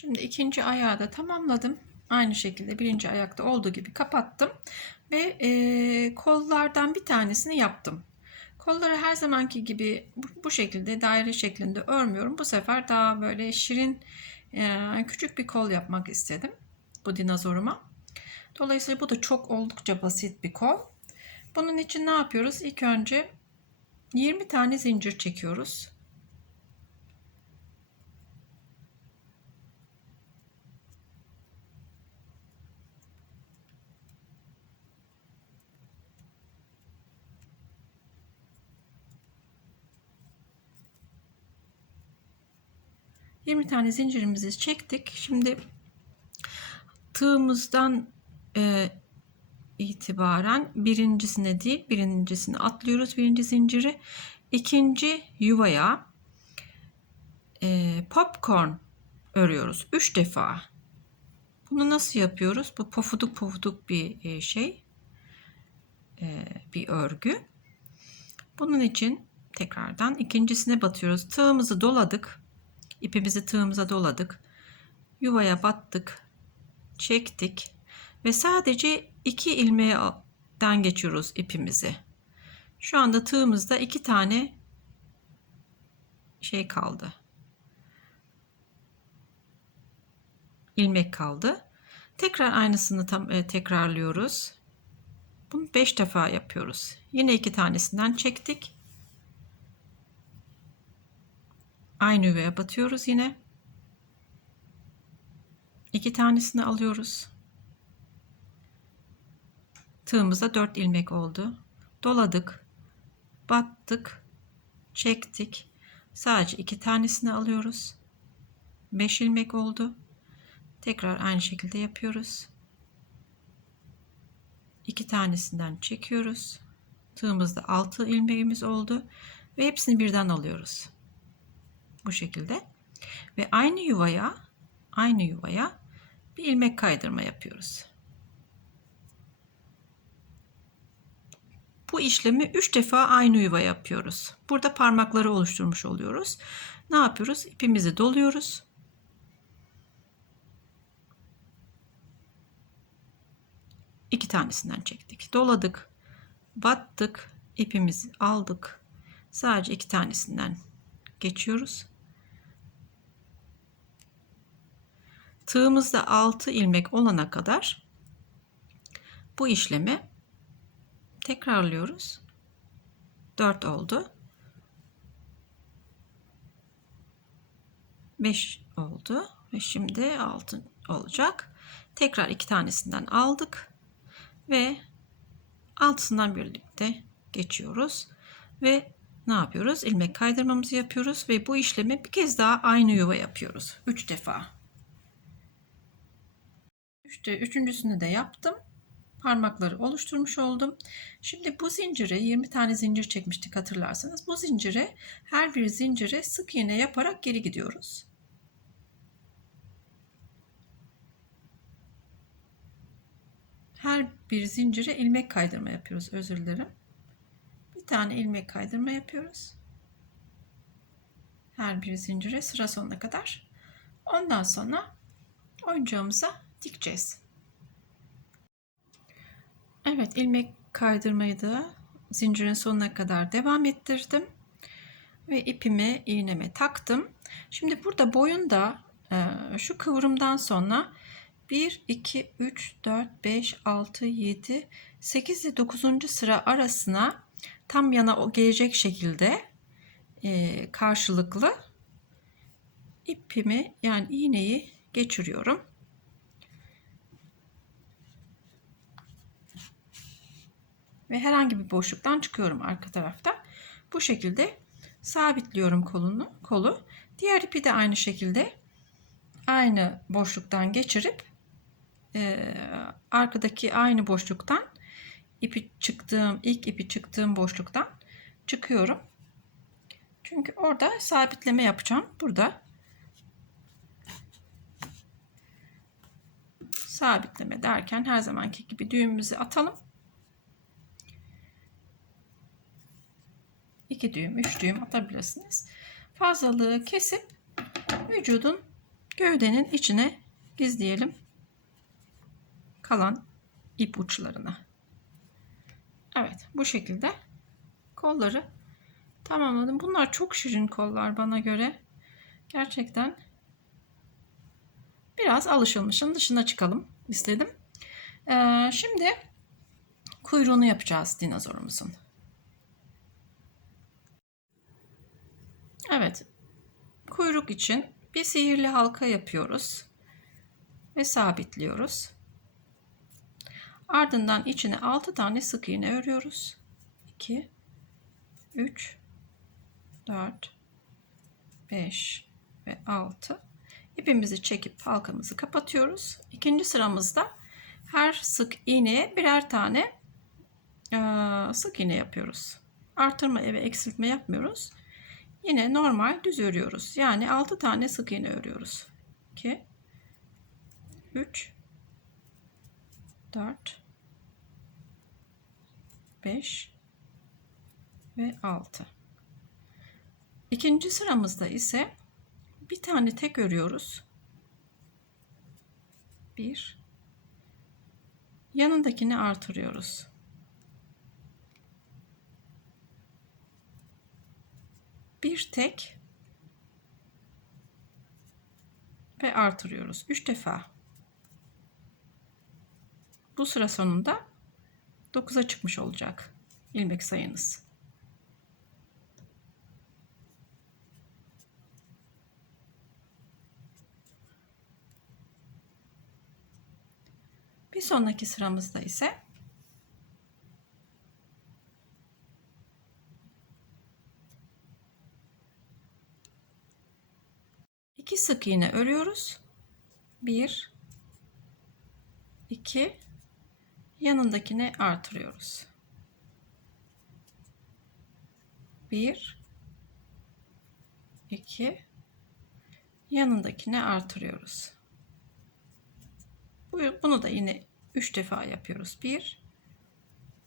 Şimdi ikinci ayağı da tamamladım. Aynı şekilde birinci ayakta olduğu gibi kapattım. Ve e, kollardan bir tanesini yaptım. Kolları her zamanki gibi bu, şekilde daire şeklinde örmüyorum. Bu sefer daha böyle şirin e, küçük bir kol yapmak istedim bu dinozoruma. Dolayısıyla bu da çok oldukça basit bir kol. Bunun için ne yapıyoruz? İlk önce 20 tane zincir çekiyoruz. Yirmi tane zincirimizi çektik. Şimdi tığımızdan e, itibaren birincisine değil birincisini atlıyoruz birinci zinciri. ikinci yuvaya e, popcorn örüyoruz. Üç defa. Bunu nasıl yapıyoruz? Bu pofuduk pofuduk bir e, şey. E, bir örgü. Bunun için tekrardan ikincisine batıyoruz. Tığımızı doladık. İpimizi tığımıza doladık. Yuvaya battık. Çektik. Ve sadece iki ilmeğden geçiyoruz ipimizi. Şu anda tığımızda iki tane şey kaldı. ilmek kaldı. Tekrar aynısını tam e, tekrarlıyoruz. Bunu 5 defa yapıyoruz. Yine iki tanesinden çektik. Aynı yuvaya batıyoruz yine. İki tanesini alıyoruz. Tığımızda 4 ilmek oldu. Doladık. Battık. Çektik. Sadece iki tanesini alıyoruz. 5 ilmek oldu. Tekrar aynı şekilde yapıyoruz. İki tanesinden çekiyoruz. Tığımızda 6 ilmeğimiz oldu ve hepsini birden alıyoruz. Bu şekilde. Ve aynı yuvaya aynı yuvaya bir ilmek kaydırma yapıyoruz. Bu işlemi 3 defa aynı yuva yapıyoruz. Burada parmakları oluşturmuş oluyoruz. Ne yapıyoruz? İpimizi doluyoruz. İki tanesinden çektik. Doladık. Battık. ipimizi aldık. Sadece iki tanesinden geçiyoruz. Tığımızda 6 ilmek olana kadar bu işlemi tekrarlıyoruz. 4 oldu. 5 oldu ve şimdi 6 olacak. Tekrar iki tanesinden aldık ve altısından birlikte geçiyoruz ve ne yapıyoruz? İlmek kaydırmamızı yapıyoruz ve bu işlemi bir kez daha aynı yuva yapıyoruz. 3 defa. İşte üçüncüsünü de yaptım. Parmakları oluşturmuş oldum. Şimdi bu zincire 20 tane zincir çekmiştik hatırlarsanız. Bu zincire her bir zincire sık iğne yaparak geri gidiyoruz. her bir zincire ilmek kaydırma yapıyoruz. Özür dilerim. Tane ilmek kaydırma yapıyoruz. Her bir zincire sıra sonuna kadar. Ondan sonra oyuncağımıza dikeceğiz. Evet ilmek kaydırmayı da zincirin sonuna kadar devam ettirdim. Ve ipimi iğneme taktım. Şimdi burada boyunda şu kıvrımdan sonra 1, 2, 3, 4, 5, 6, 7, 8 ve 9. sıra arasına tam yana gelecek şekilde e, karşılıklı ipimi yani iğneyi geçiriyorum. Ve herhangi bir boşluktan çıkıyorum arka tarafta. Bu şekilde sabitliyorum kolunu, kolu. Diğer ipi de aynı şekilde aynı boşluktan geçirip e, arkadaki aynı boşluktan ipi çıktığım ilk ipi çıktığım boşluktan çıkıyorum. Çünkü orada sabitleme yapacağım. Burada sabitleme derken her zamanki gibi düğümümüzü atalım. İki düğüm, üç düğüm atabilirsiniz. Fazlalığı kesip vücudun gövdenin içine gizleyelim kalan ip uçlarını. Evet bu şekilde kolları tamamladım. Bunlar çok şirin kollar bana göre. Gerçekten biraz alışılmışın dışına çıkalım istedim. Ee, şimdi kuyruğunu yapacağız dinozorumuzun. Evet. Kuyruk için bir sihirli halka yapıyoruz ve sabitliyoruz. Ardından içine 6 tane sık iğne örüyoruz. 2 3 4 5 ve 6 ipimizi çekip halkamızı kapatıyoruz. İkinci sıramızda her sık iğneye birer tane sık iğne yapıyoruz. Artırma ve eksiltme yapmıyoruz. Yine normal düz örüyoruz. Yani 6 tane sık iğne örüyoruz. 2 3 4 5 ve 6. İkinci sıramızda ise bir tane tek örüyoruz. 1 yanındakini artırıyoruz. Bir tek ve artırıyoruz. 3 defa. Bu sıra sonunda 9'a çıkmış olacak ilmek sayınız. Bir sonraki sıramızda ise iki sık iğne örüyoruz. 1 2 yanındakini artırıyoruz. 1 2 yanındakini artırıyoruz. Bunu da yine 3 defa yapıyoruz. 1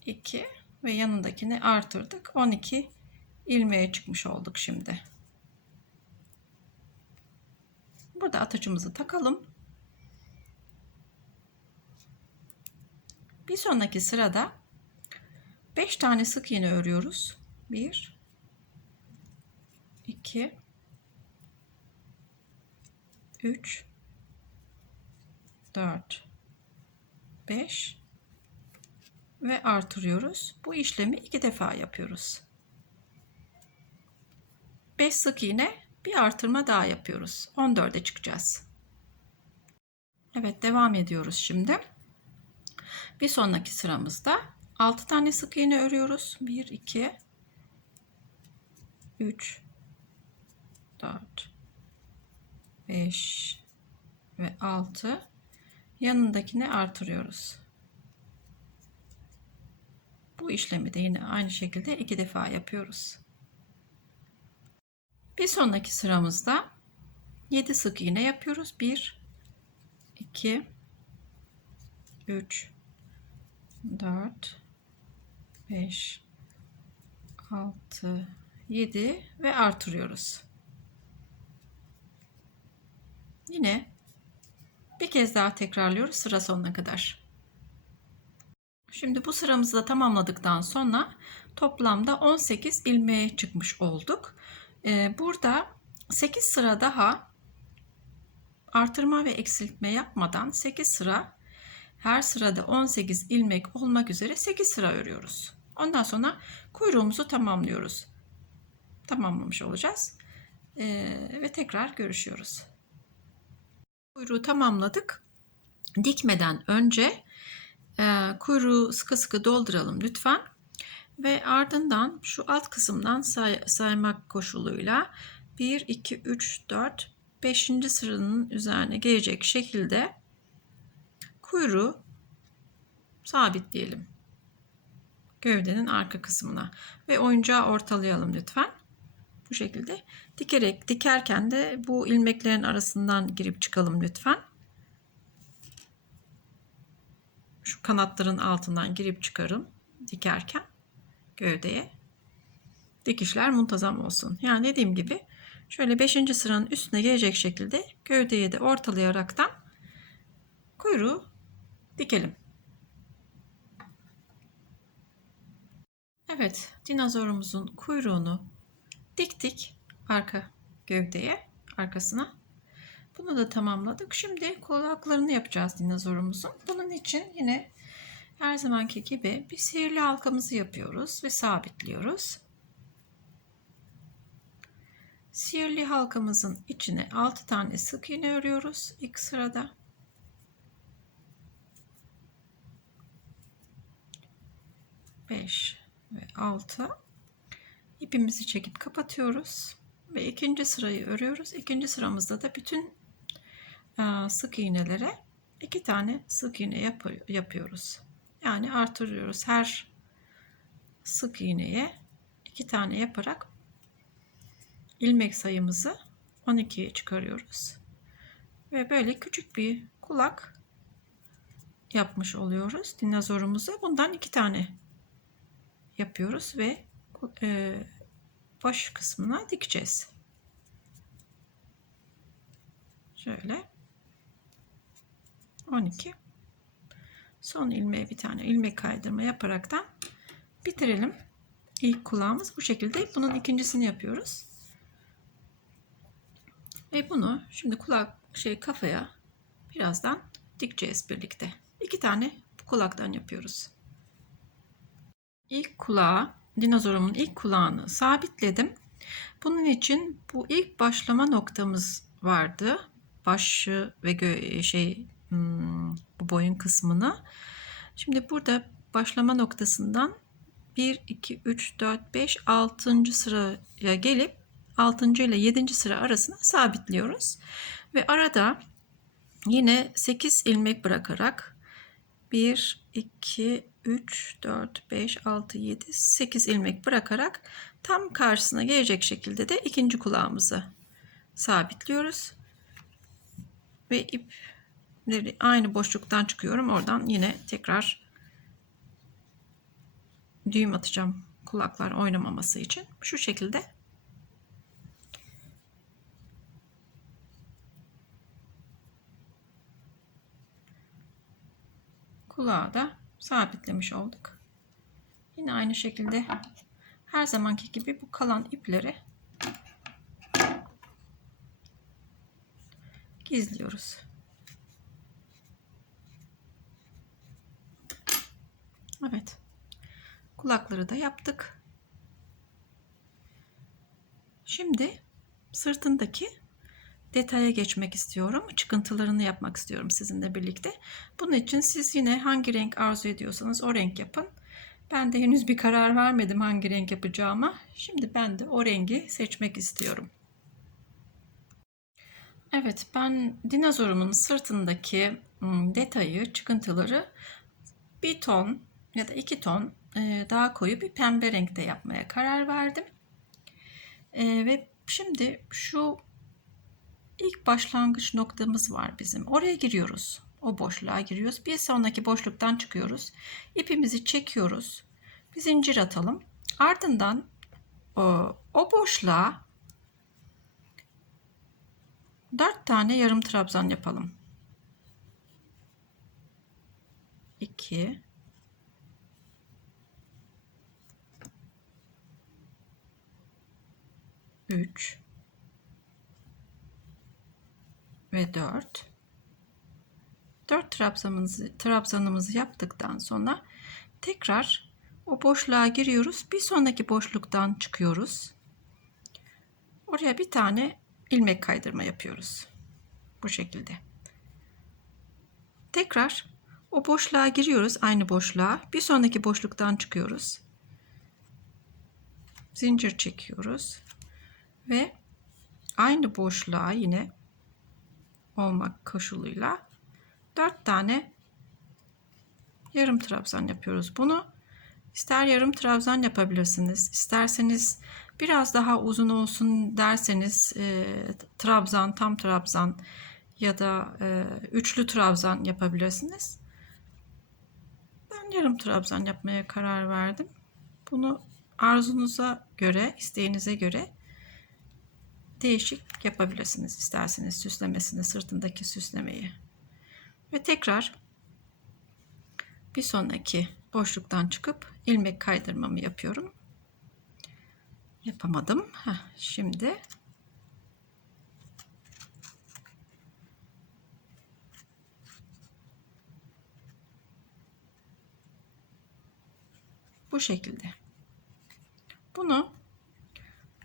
2 ve yanındakini artırdık. 12 ilmeğe çıkmış olduk şimdi. Burada atıcımızı takalım. Bir sonraki sırada 5 tane sık iğne örüyoruz. 1 2 3 4 5 ve artırıyoruz. Bu işlemi iki defa yapıyoruz. 5 sık iğne bir artırma daha yapıyoruz. 14'e çıkacağız. Evet devam ediyoruz şimdi. Bir sonraki sıramızda 6 tane sık iğne örüyoruz. 1 2 3 4 5 ve 6 yanındakini artırıyoruz. Bu işlemi de yine aynı şekilde iki defa yapıyoruz. Bir sonraki sıramızda 7 sık iğne yapıyoruz. 1 2 3 4 5 6 7 ve artırıyoruz. Yine bir kez daha tekrarlıyoruz sıra sonuna kadar. Şimdi bu sıramızı da tamamladıktan sonra toplamda 18 ilmeğe çıkmış olduk. Ee, burada 8 sıra daha artırma ve eksiltme yapmadan 8 sıra her sırada 18 ilmek olmak üzere 8 sıra örüyoruz. Ondan sonra kuyruğumuzu tamamlıyoruz. Tamamlamış olacağız. Ee, ve tekrar görüşüyoruz. Kuyruğu tamamladık. Dikmeden önce e, kuyruğu sıkı sıkı dolduralım lütfen. Ve ardından şu alt kısımdan say saymak koşuluyla 1, 2, 3, 4, 5. sıranın üzerine gelecek şekilde kuyruğu sabitleyelim. Gövdenin arka kısmına ve oyuncağı ortalayalım lütfen. Bu şekilde dikerek dikerken de bu ilmeklerin arasından girip çıkalım lütfen. Şu kanatların altından girip çıkarın dikerken gövdeye. Dikişler muntazam olsun. Yani dediğim gibi Şöyle 5. sıranın üstüne gelecek şekilde gövdeyi de ortalayaraktan kuyruğu dikelim. Evet, dinozorumuzun kuyruğunu diktik arka gövdeye, arkasına. Bunu da tamamladık. Şimdi kulaklarını yapacağız dinozorumuzun. Bunun için yine her zamanki gibi bir sihirli halkamızı yapıyoruz ve sabitliyoruz. Sihirli halkamızın içine 6 tane sık iğne örüyoruz ilk sırada. Beş ve altı. İpimizi çekip kapatıyoruz ve ikinci sırayı örüyoruz. İkinci sıramızda da bütün e, sık iğnelere iki tane sık iğne yap yapıyoruz. Yani artırıyoruz her sık iğneye iki tane yaparak ilmek sayımızı 12'ye çıkarıyoruz. Ve böyle küçük bir kulak yapmış oluyoruz dinozorumuza. Bundan iki tane yapıyoruz ve e, baş kısmına dikeceğiz. Şöyle 12 son ilmeğe bir tane ilmek kaydırma yaparaktan bitirelim. İlk kulağımız bu şekilde. Bunun ikincisini yapıyoruz. Ve bunu şimdi kulak şey kafaya birazdan dikeceğiz birlikte. İki tane kulaktan yapıyoruz. İlk kulağı, dinozorumun ilk kulağını sabitledim. Bunun için bu ilk başlama noktamız vardı. Başı ve gö şey hmm, bu boyun kısmını. Şimdi burada başlama noktasından 1, 2, 3, 4, 5, 6. sıraya gelip 6. ile 7. sıra arasına sabitliyoruz. Ve arada yine 8 ilmek bırakarak 1, 2, 3, 4, 5, 6, 7, 8 ilmek bırakarak tam karşısına gelecek şekilde de ikinci kulağımızı sabitliyoruz. Ve ipleri aynı boşluktan çıkıyorum. Oradan yine tekrar düğüm atacağım kulaklar oynamaması için. Şu şekilde kulağı da sabitlemiş olduk. Yine aynı şekilde her zamanki gibi bu kalan ipleri gizliyoruz. Evet. Kulakları da yaptık. Şimdi sırtındaki detaya geçmek istiyorum. Çıkıntılarını yapmak istiyorum sizinle birlikte. Bunun için siz yine hangi renk arzu ediyorsanız o renk yapın. Ben de henüz bir karar vermedim hangi renk yapacağıma. Şimdi ben de o rengi seçmek istiyorum. Evet ben dinozorumun sırtındaki detayı, çıkıntıları bir ton ya da iki ton daha koyu bir pembe renkte yapmaya karar verdim. Ve şimdi şu ilk başlangıç noktamız var bizim. Oraya giriyoruz. O boşluğa giriyoruz. Bir sonraki boşluktan çıkıyoruz. İpimizi çekiyoruz. Bir zincir atalım. Ardından o, o boşluğa 4 tane yarım trabzan yapalım. 2 3 ve 4 4 trabzanımızı, trabzanımızı yaptıktan sonra tekrar o boşluğa giriyoruz. Bir sonraki boşluktan çıkıyoruz. Oraya bir tane ilmek kaydırma yapıyoruz. Bu şekilde. Tekrar o boşluğa giriyoruz. Aynı boşluğa. Bir sonraki boşluktan çıkıyoruz. Zincir çekiyoruz. Ve aynı boşluğa yine olmak koşuluyla 4 tane yarım trabzan yapıyoruz. Bunu ister yarım trabzan yapabilirsiniz. isterseniz biraz daha uzun olsun derseniz e, trabzan, tam trabzan ya da e, üçlü trabzan yapabilirsiniz. Ben yarım trabzan yapmaya karar verdim. Bunu arzunuza göre, isteğinize göre değişik yapabilirsiniz isterseniz süslemesini sırtındaki süslemeyi. Ve tekrar bir sonraki boşluktan çıkıp ilmek kaydırmamı yapıyorum. Yapamadım. Heh, şimdi bu şekilde. Bunu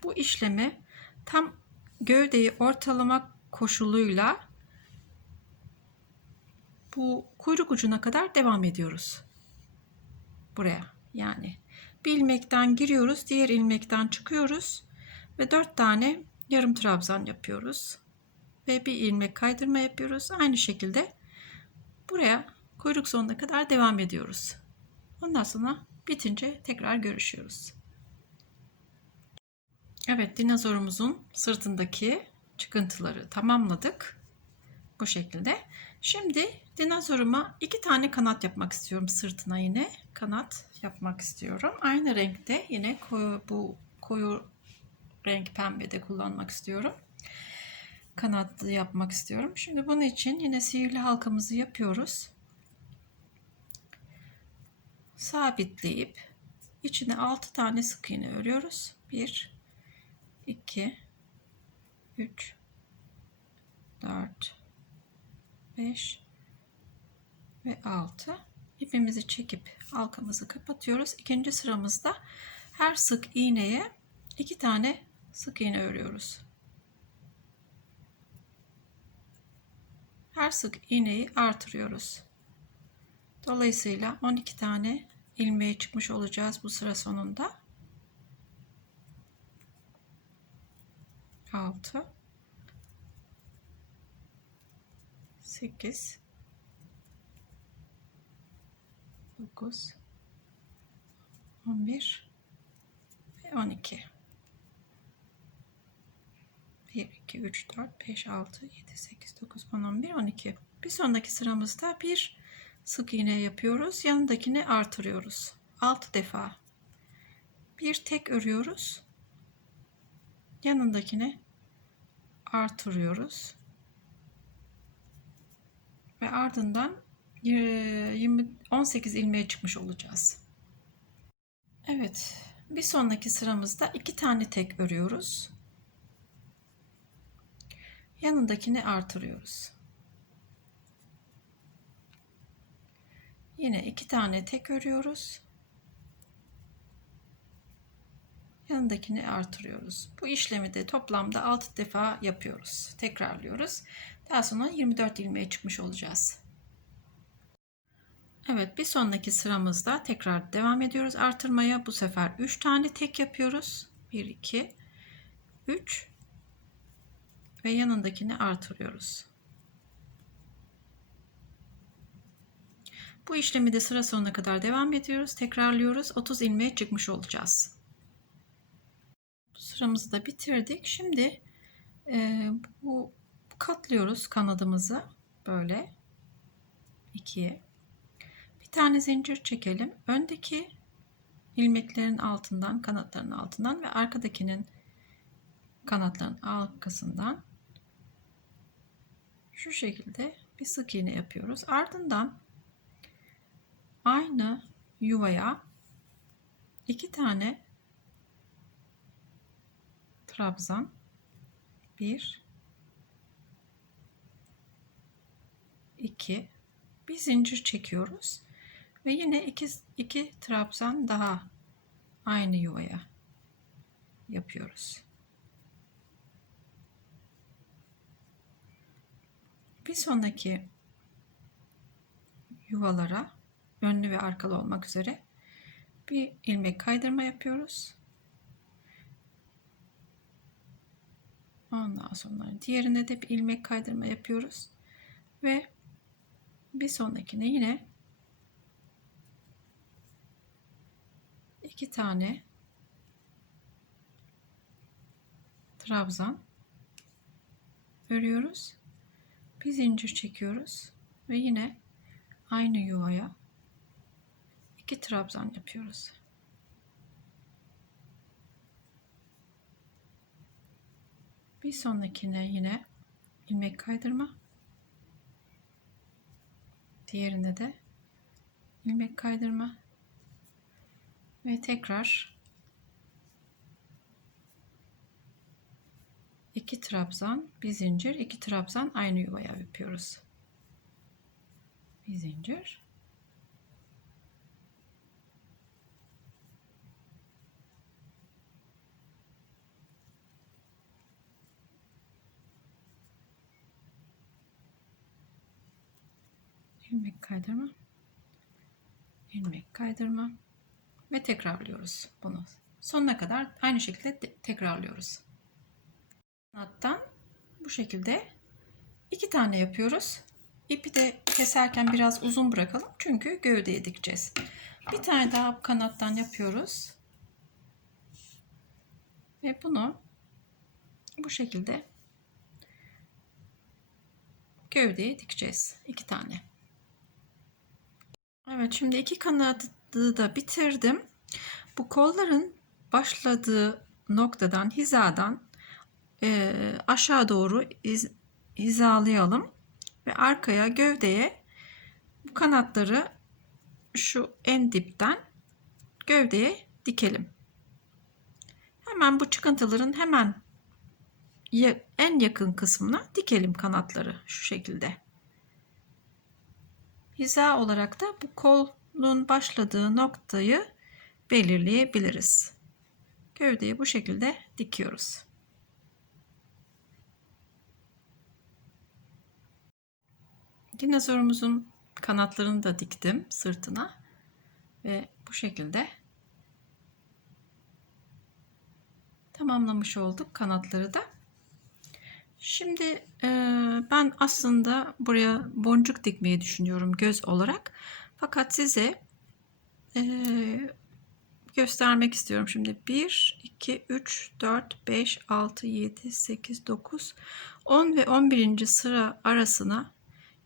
bu işlemi tam gövdeyi ortalama koşuluyla bu kuyruk ucuna kadar devam ediyoruz. Buraya yani bir ilmekten giriyoruz, diğer ilmekten çıkıyoruz ve dört tane yarım trabzan yapıyoruz ve bir ilmek kaydırma yapıyoruz. Aynı şekilde buraya kuyruk sonuna kadar devam ediyoruz. Ondan sonra bitince tekrar görüşüyoruz. Evet dinozorumuzun sırtındaki çıkıntıları tamamladık. Bu şekilde. Şimdi dinozoruma iki tane kanat yapmak istiyorum sırtına yine. Kanat yapmak istiyorum. Aynı renkte yine koyu, bu koyu renk pembede kullanmak istiyorum. Kanatlı yapmak istiyorum. Şimdi bunun için yine sihirli halkamızı yapıyoruz. Sabitleyip içine 6 tane sık iğne örüyoruz. 1 2 3 4 5 ve 6 ipimizi çekip halkamızı kapatıyoruz. İkinci sıramızda her sık iğneye iki tane sık iğne örüyoruz. Her sık iğneyi artırıyoruz. Dolayısıyla 12 tane ilmeğe çıkmış olacağız bu sıra sonunda. 6 8 9 11 ve 12 1 2 3 4 5 6 7 8 9 10 11 12 bir sonraki sıramızda bir sık iğne yapıyoruz. Yanındakini artırıyoruz. 6 defa. Bir tek örüyoruz. Yanındakini artırıyoruz ve ardından 20 18 ilmeğe çıkmış olacağız. Evet, bir sonraki sıramızda iki tane tek örüyoruz. Yanındakini artırıyoruz. Yine iki tane tek örüyoruz. Yanındakini artırıyoruz. Bu işlemi de toplamda 6 defa yapıyoruz. Tekrarlıyoruz. Daha sonra 24 ilmeğe çıkmış olacağız. Evet bir sonraki sıramızda tekrar devam ediyoruz artırmaya. Bu sefer 3 tane tek yapıyoruz. 1 2 3 ve yanındakini artırıyoruz. Bu işlemi de sıra sonuna kadar devam ediyoruz. Tekrarlıyoruz. 30 ilmeğe çıkmış olacağız. Sıramızı da bitirdik. Şimdi e, bu katlıyoruz kanadımızı böyle ikiye bir tane zincir çekelim. Öndeki ilmeklerin altından, kanatların altından ve arkadakinin kanatların arkasından şu şekilde bir sık iğne yapıyoruz. Ardından aynı yuvaya iki tane trabzan bir iki bir zincir çekiyoruz ve yine iki, iki trabzan daha aynı yuvaya yapıyoruz. Bir sonraki yuvalara önlü ve arkalı olmak üzere bir ilmek kaydırma yapıyoruz. Ondan sonra diğerine de bir ilmek kaydırma yapıyoruz. Ve bir sonrakine yine iki tane trabzan örüyoruz. Bir zincir çekiyoruz ve yine aynı yuvaya iki trabzan yapıyoruz. Bir sonrakine yine ilmek kaydırma. Diğerine de ilmek kaydırma. Ve tekrar iki trabzan, bir zincir, iki trabzan aynı yuvaya yapıyoruz. Bir zincir. İlmek kaydırma. İlmek kaydırma. Ve tekrarlıyoruz bunu. Sonuna kadar aynı şekilde te- tekrarlıyoruz. Kanattan bu şekilde iki tane yapıyoruz. İpi de keserken biraz uzun bırakalım çünkü gövdeye dikeceğiz. Bir tane daha kanattan yapıyoruz. Ve bunu bu şekilde gövdeye dikeceğiz. İki tane Evet şimdi iki kanadı da bitirdim. Bu kolların başladığı noktadan hizadan e, aşağı doğru iz, hizalayalım ve arkaya gövdeye bu kanatları şu en dipten gövdeye dikelim. Hemen bu çıkıntıların hemen en yakın kısmına dikelim kanatları şu şekilde. Hiza olarak da bu kolun başladığı noktayı belirleyebiliriz. Gövdeyi bu şekilde dikiyoruz. Dinozorumuzun kanatlarını da diktim sırtına ve bu şekilde tamamlamış olduk kanatları da. Şimdi e, ben aslında buraya boncuk dikmeyi düşünüyorum göz olarak. Fakat size e, göstermek istiyorum. Şimdi 1, 2, 3, 4, 5, 6, 7, 8, 9, 10 ve 11. sıra arasına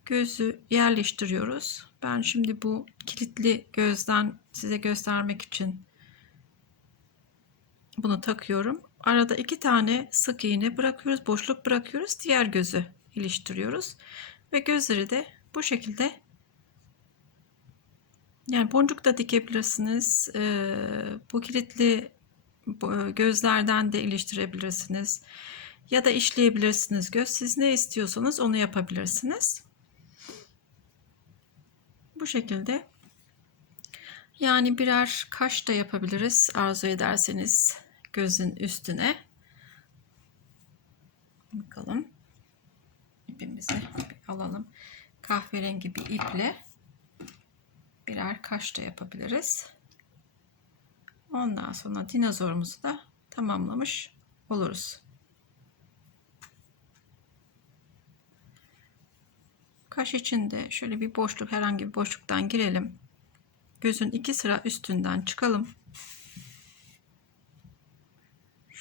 gözü yerleştiriyoruz. Ben şimdi bu kilitli gözden size göstermek için bunu takıyorum. Arada iki tane sık iğne bırakıyoruz, boşluk bırakıyoruz. Diğer gözü iliştiriyoruz. Ve gözleri de bu şekilde yani boncuk da dikebilirsiniz. Ee, bu kilitli gözlerden de iliştirebilirsiniz. Ya da işleyebilirsiniz göz. Siz ne istiyorsanız onu yapabilirsiniz. Bu şekilde yani birer kaş da yapabiliriz arzu ederseniz gözün üstüne. Bakalım. İpimizi alalım. Kahverengi bir iple birer kaş da yapabiliriz. Ondan sonra dinozorumuzu da tamamlamış oluruz. Kaş için de şöyle bir boşluk herhangi bir boşluktan girelim. Gözün iki sıra üstünden çıkalım.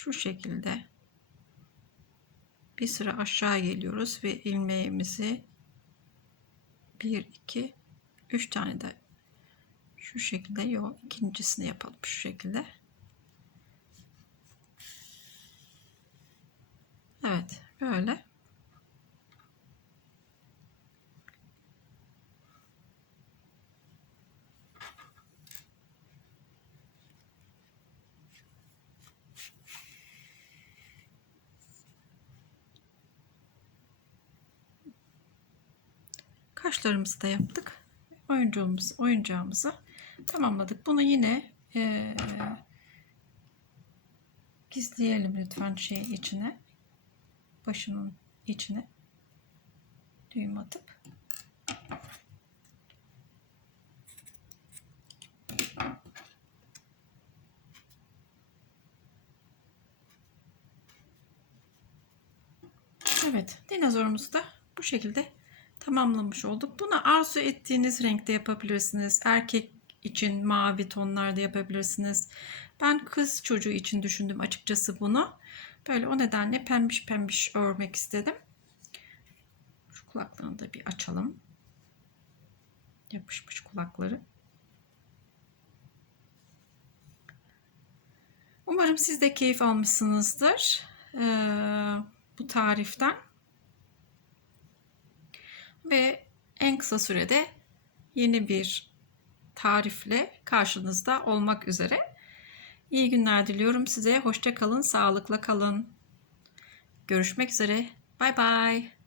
Şu şekilde bir sıra aşağı geliyoruz ve ilmeğimizi 1 2 3 tane de şu şekilde yok ikincisini yapalım şu şekilde. Evet böyle Kaşlarımızı da yaptık. Oyuncağımız, oyuncağımızı tamamladık. Bunu yine e, gizleyelim lütfen şey içine. Başının içine düğüm atıp Evet, dinozorumuzu da bu şekilde tamamlamış olduk. Bunu arzu ettiğiniz renkte yapabilirsiniz. Erkek için mavi tonlarda yapabilirsiniz. Ben kız çocuğu için düşündüm açıkçası bunu. Böyle o nedenle pembiş pembiş örmek istedim. Şu kulaklarını da bir açalım. Yapışmış kulakları. Umarım siz de keyif almışsınızdır. Ee, bu tariften. Ve en kısa sürede yeni bir tarifle karşınızda olmak üzere. İyi günler diliyorum size. Hoşça kalın, sağlıkla kalın. Görüşmek üzere. Bay bay.